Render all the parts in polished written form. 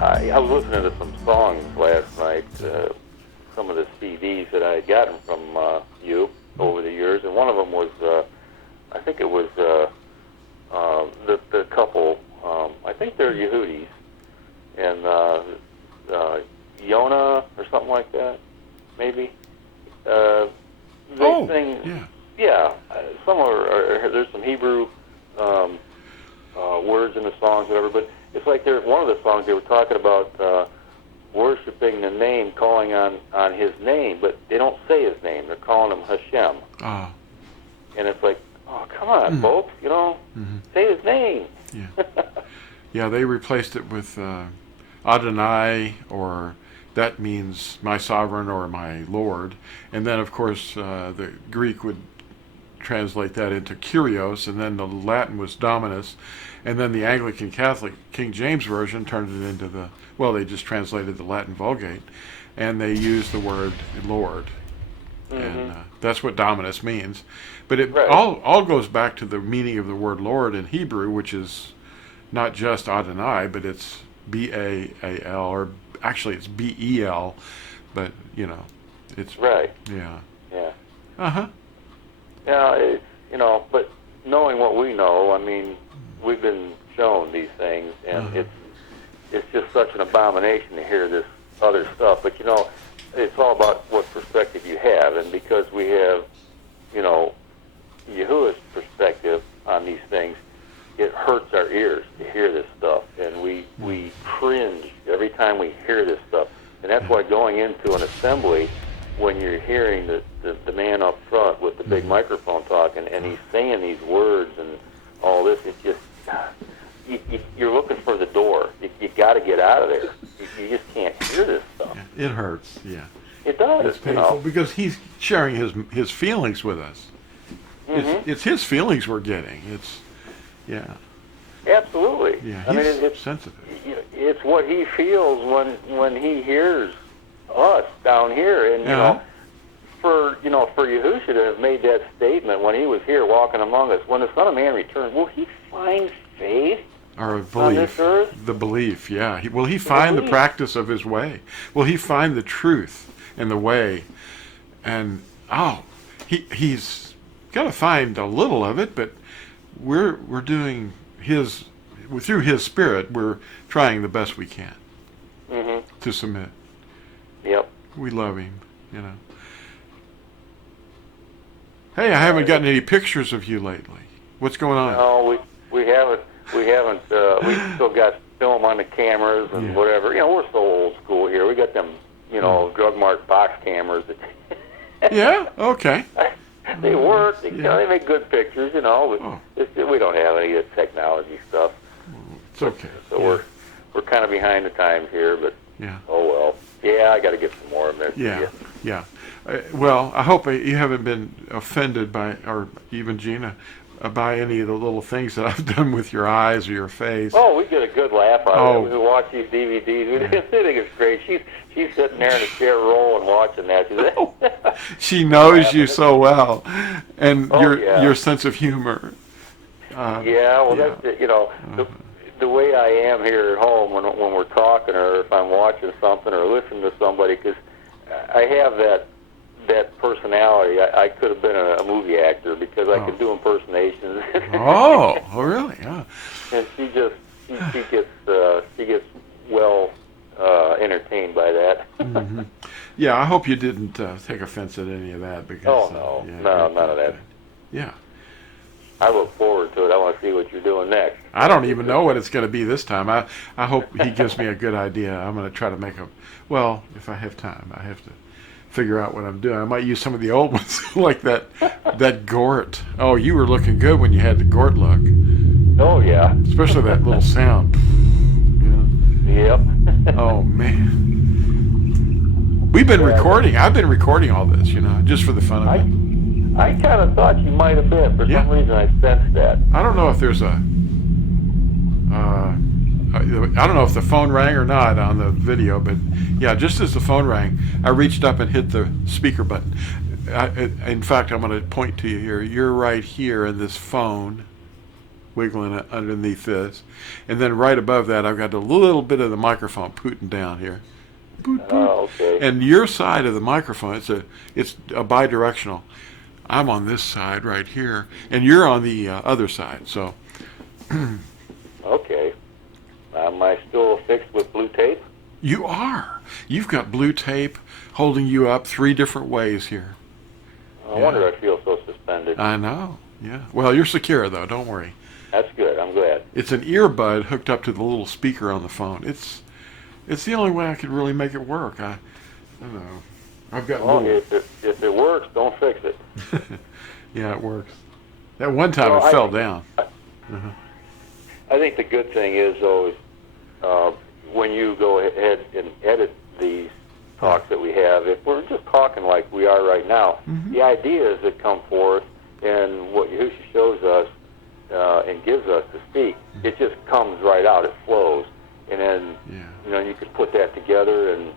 I was listening to some songs last night, some of the CDs that I had gotten from you over the years, and one of them was, I think it was the couple, I think they're Yehudis, and Yonah or something like that, maybe. They sing, yeah. Some there's some Hebrew words in the songs, whatever. But it's like one of the songs they were talking about worshiping the name, calling on His name, but they don't say His name. They're calling Him Hashem. Oh. And it's like, oh, come on, folks, say His name. Yeah. Yeah, they replaced it with Adonai, or that means my sovereign or my Lord. And then, of course, the Greek would translate that into Kyrios, and then the Latin was Dominus. And then the Anglican Catholic King James Version turned it into they just translated the Latin Vulgate, and they used the word Lord. And that's what Dominus means. But it all goes back to the meaning of the word Lord in Hebrew, which is not just Adonai, but it's B-A-A-L, or actually it's B-E-L, but, it's... Right. Yeah. Yeah. Uh-huh. Yeah, it's, but knowing what we know, I mean, we've been shown these things, and it's just such an abomination to hear this other stuff. But, it's all about what perspective you have, and because we have, Yahuwah's perspective on these things, it hurts our ears to hear this stuff, and we cringe every time we hear this stuff. And that's why going into an assembly, when you're hearing the man up front with the big microphone talking, and he's saying these words and all this, it's just, you're looking for the door. You got to get out of there. You just can't hear this stuff. Yeah, it hurts, yeah. It does. It's painful because he's sharing his feelings with us. It's his feelings we're getting. Yeah. Absolutely. Yeah, it's sensitive. It's what he feels when he hears us down here, and for Yahusha to have made that statement when he was here walking among us, when the Son of Man returns, will he find faith or belief on this earth? The belief, yeah. Will he find the practice of his way? Will he find the truth and the way? And he's got to find a little of it, but we're doing through his Spirit, we're trying the best we can to submit. Yep. We love him, Hey, I haven't gotten any pictures of you lately. What's going on? No, we haven't. We still got film on the cameras and whatever. We're so old school here. We got them, drug mart box cameras. Yeah. Okay. They work. They make good pictures. We don't have any of the technology stuff. It's okay. So we're kind of behind the times here, but oh well. Yeah, I got to get some more of them there. Yeah. Well, I hope you haven't been offended by, or even Gina, by any of the little things that I've done with your eyes or your face. Oh, we get a good laugh out of it. We watch these DVDs. We think it's great. She's sitting there in a chair rolling watching that. She knows you so well, and your sense of humor. That's it. The way I am here at home when we're talking, or if I'm watching something or listening to somebody, because I have that personality. I could have been a movie actor because I could do impersonations. Oh, really? Yeah. And she gets well entertained by that. Yeah, I hope you didn't take offense at any of that, because no, none of that. Yeah. I look forward to it. I want to see what you're doing next. I don't even know what it's going to be this time. I hope he gives me a good idea. I'm going to try to make if I have time, I have to figure out what I'm doing. I might use some of the old ones, like that Gort. Oh, you were looking good when you had the Gort look. Oh, yeah. Especially that little sound. Yep. Oh, man. We've been recording. I've been recording all this, just for the fun of it. I kind of thought you might have been. For some reason, I sensed that. I don't know if there's I don't know if the phone rang or not on the video, but yeah, just as the phone rang, I reached up and hit the speaker button. In fact, I'm going to point to you here. You're right here in this phone. wiggling underneath this. And then right above that, I've got a little bit of the microphone pooting down here. Poot, poot. Oh, okay. And your side of the microphone, it's a bidirectional. I'm on this side right here, and you're on the other side. So, Okay. Am I still fixed with blue tape? you are. You've got blue tape holding you up 3 different ways here. No wonder I feel so suspended. I know. Yeah. Well, you're secure though. Don't worry. That's good. I'm glad. It's an earbud hooked up to the little speaker on the phone. It's the only way I could really make it work. I don't know. I've got Well, little... if it works, don't fix it. Yeah, it works. That one time Well, it fell down. I think the good thing is, though, is when you go ahead and edit these talks that we have, if we're just talking like we are right now, the ideas that come forth and what Yahusha shows us and gives us to speak, it just comes right out. It flows. And then, you could put that together and,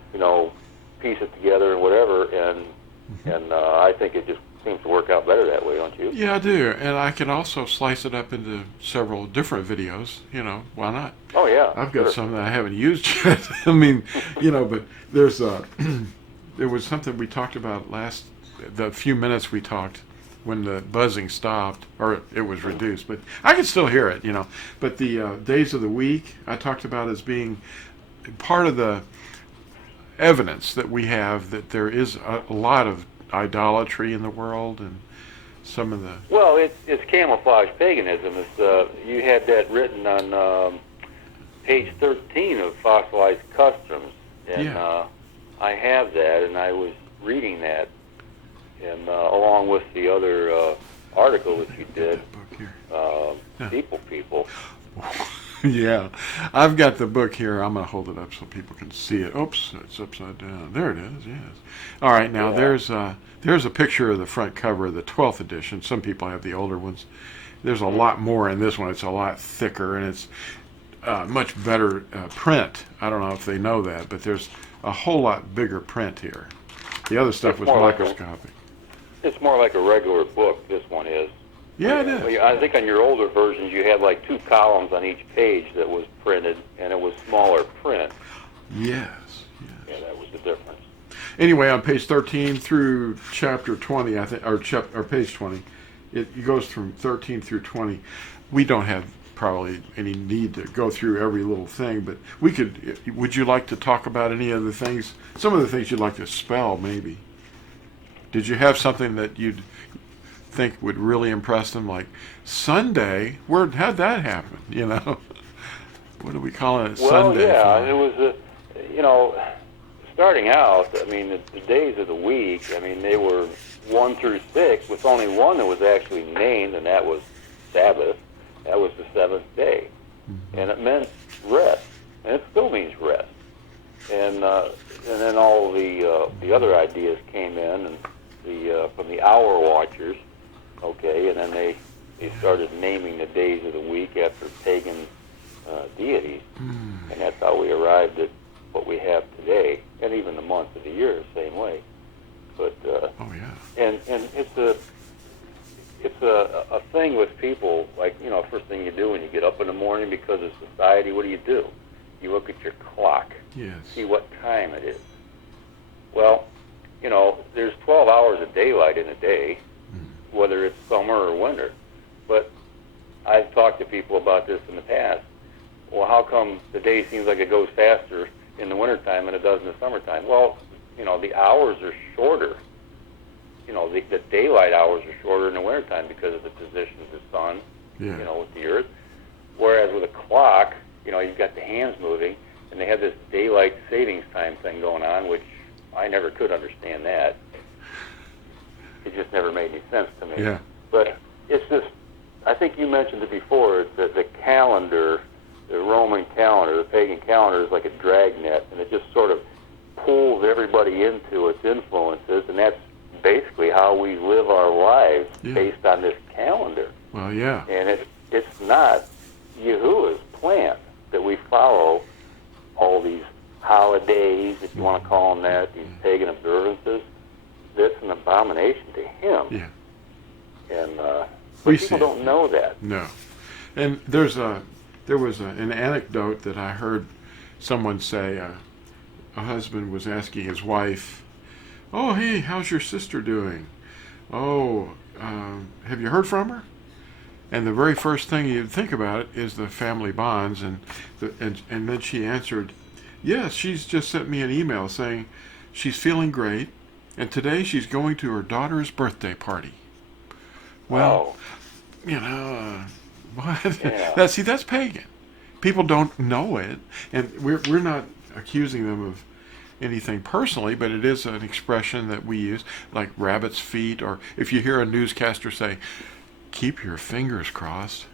piece it together and whatever, and I think it just seems to work out better that way, don't you? Yeah, I do. And I can also slice it up into several different videos. Why not? Oh, yeah. I've got some that I haven't used yet. I mean, but there's there was something we talked about the few minutes we talked when the buzzing stopped, or it was reduced, but I can still hear it, But the days of the week I talked about as being part of the evidence that we have that there is a lot of idolatry in the world, and some of the... Well, it's camouflage paganism. You had that written on page 13 of Fossilized Customs, and I have that, and I was reading that, and along with the other article that you did, People. Yeah, I've got the book here. I'm going to hold it up so people can see it. Oops, it's upside down. There it is, yes. All right, now there's a picture of the front cover of the 12th edition. Some people have the older ones. There's a lot more in this one. It's a lot thicker, and it's much better print. I don't know if they know that, but there's a whole lot bigger print here. The other stuff was microscopic. It's more like a regular book, this one is. Yeah, it is. I think on your older versions you had like 2 columns on each page that was printed, and it was smaller print. Yes. Yeah, that was the difference. Anyway, on page 13 through chapter 20, I think, or page 20, it goes from 13 through 20. We don't have probably any need to go through every little thing, but we could. Would you like to talk about any of the things, some of the things you'd like to spell, maybe? Did you have something that you'd think would really impress them, like Sunday? How'd that happen? What are we calling it? Well, Sunday? Yeah, it was starting out. I mean, the days of the week. I mean, they were 1 through 6, with only one that was actually named, and that was Sabbath. That was the 7th day, and it meant rest, and it still means rest. And then all the other ideas came in, and from the hour watchers. Okay, and then they started naming the days of the week after pagan deities, and that's how we arrived at what we have today, and even the month of the year the same way. But and it's a thing with people, like first thing you do when you get up in the morning because of society, what do? You look at your clock, see what time it is. Well, there's 12 hours of daylight in a day, whether it's summer or winter. But I've talked to people about this in the past. Well, how come the day seems like it goes faster in the wintertime than it does in the summertime? Well, the hours are shorter. The daylight hours are shorter in the wintertime because of the position of the sun, with the earth. Whereas with a clock, you've got the hands moving, and they have this daylight savings time thing going on, which I never could understand that. It just never made any sense to me. Yeah. But it's just, I think you mentioned it before, it's that the calendar, the Roman calendar, the pagan calendar is like a dragnet, and it just sort of pulls everybody into its influences, and that's basically how we live our lives, based on this calendar. Well, yeah. And it's not Yahuwah's plan that we follow all these holidays, if you want to call them that, these pagan observances. That's an abomination to him. Yeah. And but people don't know that. No. And there was an anecdote that I heard someone say. A husband was asking his wife, "Oh, hey, how's your sister doing? Oh, have you heard from her?" And the very first thing you'd think about it is the family bonds, and then she answered, "Yes, she's just sent me an email saying she's feeling great, and today she's going to her daughter's birthday party." Well, you know, what? Yeah. That's pagan. People don't know it, and we're not accusing them of anything personally, but it is an expression that we use, like rabbit's feet, or if you hear a newscaster say, "Keep your fingers crossed."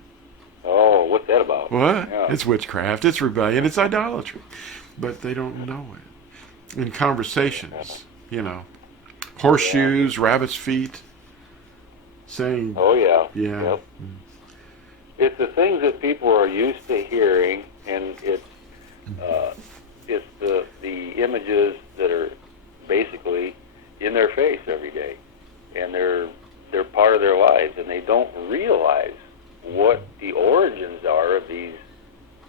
Oh, what's that about? What? Yeah. It's witchcraft, it's rebellion, it's idolatry. But they don't know it. In conversations, horseshoes, rabbit's feet, saying, Oh, yeah. yeah. Yep. It's the things that people are used to hearing, and it's the images that are basically in their face every day, and they're part of their lives, and they don't realize what the origins are of these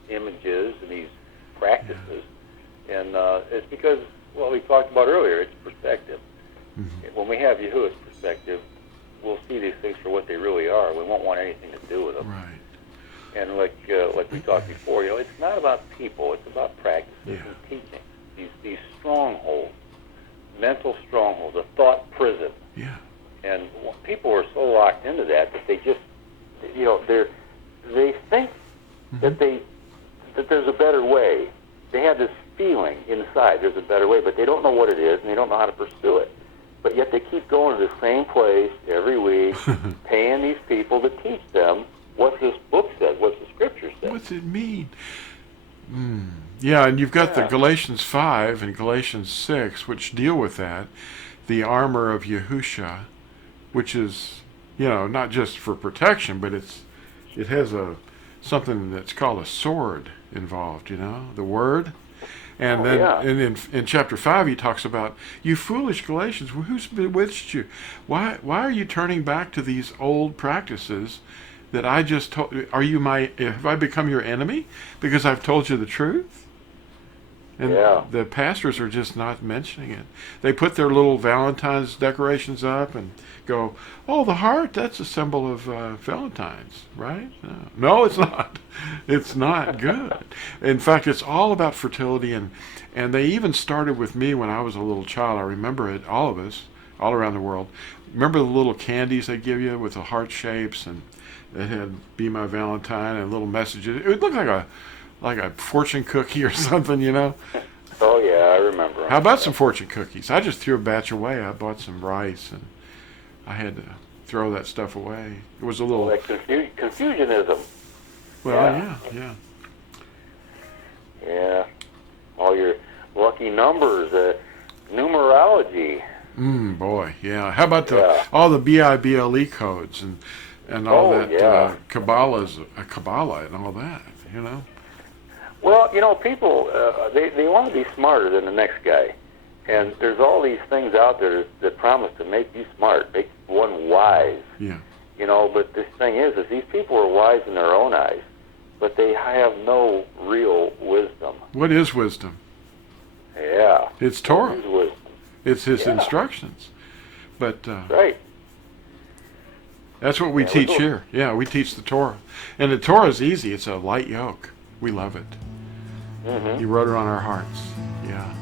images and these practices. And it's because, well, we talked about earlier, it's perspective. Mm-hmm. When we have Yahusha's perspective, we'll see these things for what they really are. We won't want anything to do with them. Right. And like we talked before, it's not about people; it's about practices and teaching. These strongholds, mental strongholds, a thought prison. Yeah. And people are so locked into that they just, they think that there's a better way. They have this feeling inside there's a better way, but they don't know what it is and they don't know how to pursue it. But yet they keep going to the same place every week, paying these people to teach them what this book says, what the scripture says. What's it mean? Yeah, and you've got the Galatians 5 and Galatians 6, which deal with that. The armor of Yahusha, which is, not just for protection, but it has something that's called a sword involved, the word. And and in chapter 5 he talks about, "You foolish Galatians, who's bewitched you? Why are you turning back to these old practices that I just told? Have I become your enemy because I've told you the truth?" And the pastors are just not mentioning it. They put their little Valentine's decorations up and go, "Oh, the heart, that's a symbol of Valentine's, right?" No, it's not. It's not good. In fact, it's all about fertility, and they even started with me when I was a little child. I remember it, all of us, all around the world. Remember the little candies they give you with the heart shapes, and it had "Be My Valentine" and little messages. It would look like a fortune cookie or something, Oh, yeah, I remember. How about some fortune cookies? I just threw a batch away. I bought some rice, and I had to throw that stuff away. It was a little... Like Confucianism. Well, yeah. Yeah. All your lucky numbers, numerology. Boy, yeah. How about all the BIBLE codes and all that Kabbalah and all that, Well, people, they want to be smarter than the next guy. And there's all these things out there that promise to make you smart, make one wise. Yeah. But this thing is these people are wise in their own eyes, but they have no real wisdom. What is wisdom? Yeah. It's Torah. What is wisdom? It's his instructions. But right. That's what we teach here. Yeah, we teach the Torah. And the Torah is easy. It's a light yoke. We love it. Mm-hmm. He wrote it on our hearts. Yeah.